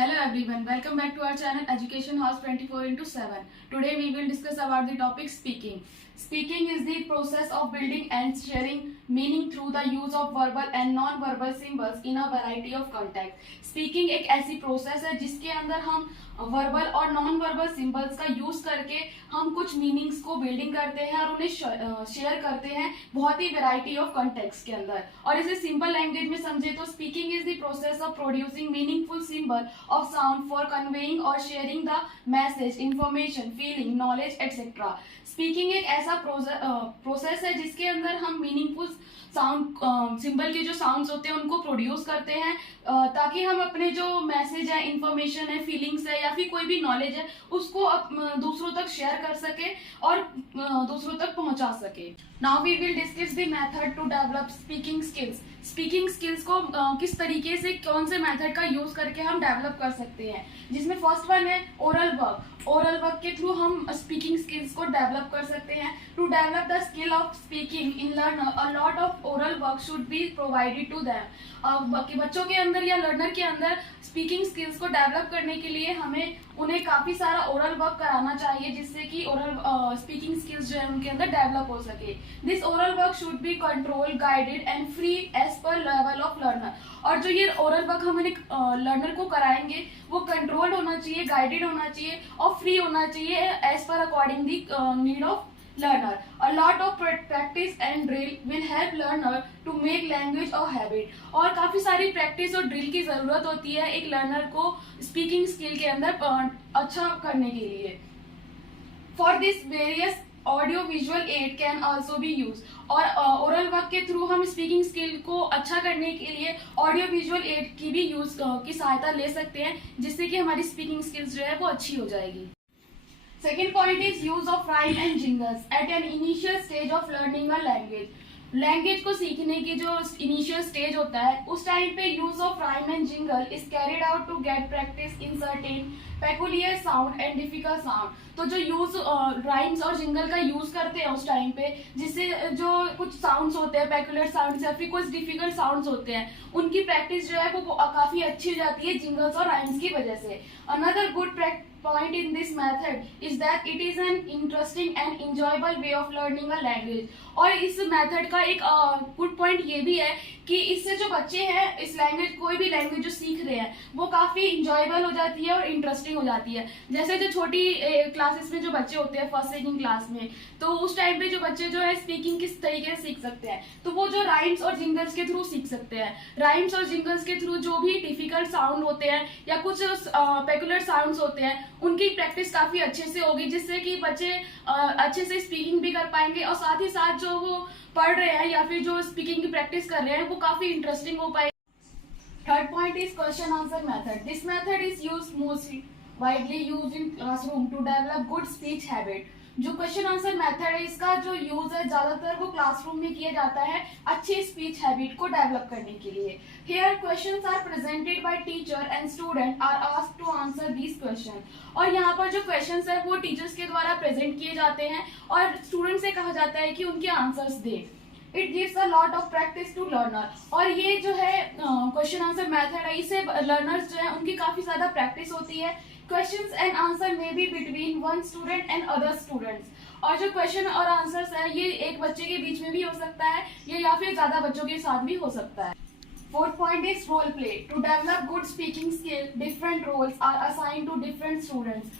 Hello everyone, welcome back to our channel Education House 24/7. Today we will discuss about the topic speaking. Speaking is the process of building and sharing meaning through the use of verbal and non-verbal symbols in a variety of context. Speaking एक ऐसी process है जिसके अंदर हम verbal और non verbal symbols का use करके हम कुछ मीनिंग्स को बिल्डिंग करते हैं और उन्हें शेयर करते हैं बहुत ही वैरायटी ऑफ कॉन्टेक्स्ट के अंदर। और इसे सिंपल लैंग्वेज में समझे तो speaking is the process of producing meaningful symbol of sound for conveying और sharing the message, information, feeling, knowledge etcetera. Speaking एक ऐसा प्रोसेस है जिसके अंदर हम मीनिंगफुल साउंड सिंबल के जो साउंड्स होते हैं उनको प्रोड्यूस करते हैं ताकि हम अपने जो मैसेज है, इंफॉर्मेशन है, फीलिंग्स है या फिर कोई भी नॉलेज है उसको दूसरों तक शेयर कर सके और दूसरों तक पहुंचा सके। Now we will discuss the method to develop speaking skills. Speaking skills को किस तरीके से कौन से मेथड का यूज करके हम डेवलप कर सकते हैं, जिसमें फर्स्ट वन है ओरल वर्क। ओरल वर्क के थ्रू हम स्पीकिंग स्किल्स को डेवलप कर सकते हैं। To develop the skill of speaking in learner a lot of oral work should be provided to them. बच्चों के अंदर या लर्नर के अंदर स्पीकिंग स्किल्स को डेवलप करने के लिए हमें उन्हें काफी सारा ओरल वर्क कराना चाहिए जिससे कि ओरल स्पीकिंग स्किल्स जो है उनके अंदर डेवलप हो सके। This oral work should be control, guided and free as per level of learner. और जो ये ओरल वर्क हम लर्नर को कराएंगे वो कंट्रोल्ड होना चाहिए, गाइडेड होना चाहिए और फ्री होना चाहिए as per according the need of learner. A lot of practice and drill will help learner to make language a habit. और काफी सारी प्रैक्टिस और ड्रिल की जरूरत होती है एक लर्नर को स्पीकिंग स्किल के अंदर अच्छा करने के लिए। For this various audio visual add can also be use. और ओरल वर्क के थ्रू हम स्पीकिंग स्किल को अच्छा करने के लिए ऑडियो विजुअल एड की भी यूज की सहायता ले सकते हैं जिससे कि हमारी स्पीकिंग स्किल्स जो है वो अच्छी हो जाएगी। Second point is use of rhyme and jingles at an initial stage of learning a language. Language को सीखने की जो इनिशियल स्टेज होता है उस टाइम पे use of rhyme and jingle is carried out to get practice in certain peculiar sound and difficult sound. तो जो यूज राइम्स और जिंगल का यूज करते हैं उस टाइम पे जिससे जो कुछ साउंड्स होते हैं पेकुलियर साउंड्स या फिर कुछ डिफिकल्ट साउंड्स होते हैं उनकी प्रैक्टिस जो है वो काफी अच्छी हो जाती है जिंगल्स और राइम्स की वजह से। Another good point in this method is that it is an interesting and enjoyable way of learning a language. और इस मेथड का एक गुड पॉइंट ये भी है कि इससे जो बच्चे हैं इस लैंग्वेज कोई भी लैंग्वेज जो सीख रहे हैं वो काफी इंजॉयबल हो जाती है और इंटरेस्टिंग हो जाती है। जैसे जो छोटी क्लासेस में जो बच्चे होते हैं फर्स्ट सेकंड क्लास में तो उस टाइम पे जो बच्चे जो है स्पीकिंग किस तरीके से सीख सकते हैं तो वो जो राइम्स और जिंगल्स के थ्रू सीख सकते हैं। राइम्स और जिंगल्स के थ्रू जो भी डिफिकल्ट साउंड होते हैं या कुछ पेकुलर साउंड्स होते हैं उनकी प्रैक्टिस काफी अच्छे से होगी जिससे कि बच्चे अच्छे से स्पीकिंग भी कर पाएंगे और साथ ही साथ जो वो पढ़ रहे हैं या फिर जो स्पीकिंग की प्रैक्टिस कर रहे हैं वो काफी इंटरेस्टिंग हो पाएगी। Third point is question answer method. This method is used mostly widely used in classroom to develop good speech habit. जो क्वेश्चन आंसर मेथड है इसका जो यूज है ज्यादातर वो क्लासरूम में किया जाता है अच्छी स्पीच हैबिट को डेवलप करने के लिए। Here questions are presented by teacher and student are asked to answer these questions. और यहाँ पर जो क्वेश्चंस है वो टीचर्स के द्वारा प्रेजेंट किए जाते हैं और स्टूडेंट से कहा जाता है कि उनके आंसर्स दे। It gives a lot of practice to learner. और ये जो है क्वेश्चन आंसर मेथड है इसे लर्नर्स जो है उनकी काफी ज्यादा प्रैक्टिस होती है। Questions and answer may be between one student and other students. और जो क्वेश्चन और आंसर्स है ये एक बच्चे के बीच में भी हो सकता है या फिर ज्यादा बच्चों के साथ भी हो सकता है। Fourth point is role play. To develop good speaking skill, different roles are assigned to different students.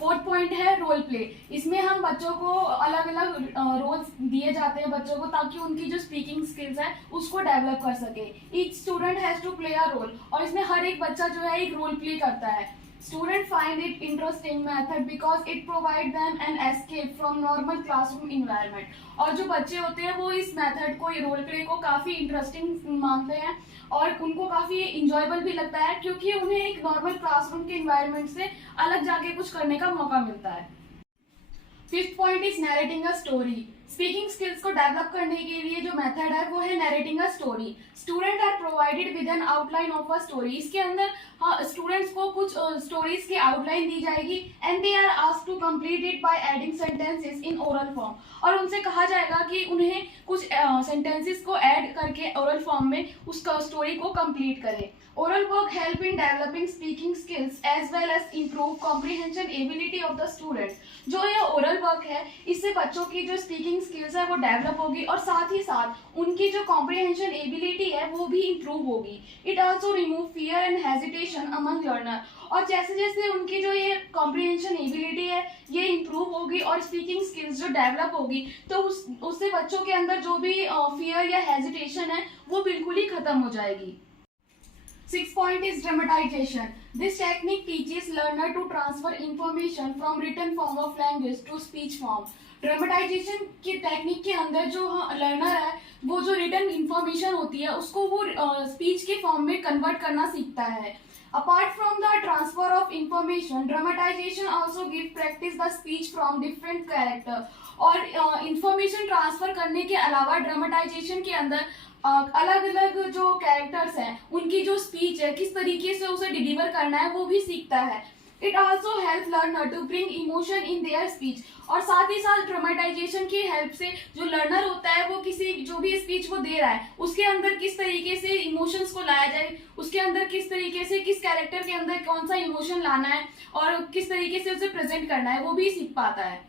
Fourth point है रोल प्ले। इसमें हम बच्चों को अलग अलग रोल्स दिए जाते हैं बच्चों को ताकि उनकी जो स्पीकिंग स्किल्स है उसको डेवलप कर सके। Each student has to play a role और इसमें हर एक बच्चा जो है एक रोल प्ले करता है। Students find it interesting method because it provides them an escape from normal classroom environment. और जो बच्चे होते हैं वो इस मेथड को रोल प्ले को काफी इंटरेस्टिंग मानते हैं और उनको काफी इंजॉयबल भी लगता है क्योंकि उन्हें एक नॉर्मल क्लासरूम के इन्वायरमेंट से अलग जाके कुछ करने का मौका मिलता है। Fifth point is narrating a story. Speaking skills को डेवलप करने के लिए जो मेथड है वो है narrating a story. Student are provided with an outline of a story. इसके अंदर स्टूडेंट्स को कुछ स्टोरीज की आउटलाइन दी जाएगी and they are asked to complete it by adding sentences in oral form. और उनसे कहा जाएगा कि उन्हें कुछ सेंटेंसेस को ऐड करके ओरल फॉर्म में उसका स्टोरी को कंप्लीट करें। Oral work help in developing speaking skills as well as improve comprehension ability of the students. जो ये ओरल वर्क है इससे बच्चों की जो स्पीकिंग स्किल्स है वो डेवलप होगी और साथ ही साथ उनकी जो कॉम्प्रिहेंशन एबिलिटी है वो भी इम्प्रूव होगी। It also remove fear and hesitation among learner. और जैसे जैसे उनकी जो ये कॉम्प्रिहेंशन एबिलिटी है ये इम्प्रूव होगी और स्पीकिंग स्किल्स जो डेवलप होगी तो उससे बच्चों के अंदर जो भी फियर या हेजिटेशन है वो बिल्कुल ही खत्म हो जाएगी। 6th point is dramatization. This technique teaches learner to transfer information from written form of language to speech form. Dramatisation की टेक्निक के अंदर जो लर्नर है वो जो रिटन इंफॉर्मेशन होती है उसको वो स्पीच के फॉर्म में कन्वर्ट करना सीखता है। Apart from the transfer of information, dramatization also give practice the speech from different character. और इंफॉर्मेशन ट्रांसफर करने के अलावा ड्रामेटाइजेशन के अंदर अलग अलग जो कैरेक्टर्स हैं उनकी जो स्पीच है किस तरीके से उसे डिलीवर करना है वो भी सीखता है। It also help learner to bring emotion in their speech. और साथ ही साथ ड्रामेटाइजेशन की हेल्प से जो लर्नर होता है वो किसी जो भी स्पीच वो दे रहा है उसके अंदर किस तरीके से इमोशंस को लाया जाए, उसके अंदर किस तरीके से किस कैरेक्टर के अंदर कौन सा इमोशन लाना है और किस तरीके से उसे प्रेजेंट करना है वो भी सीख पाता है।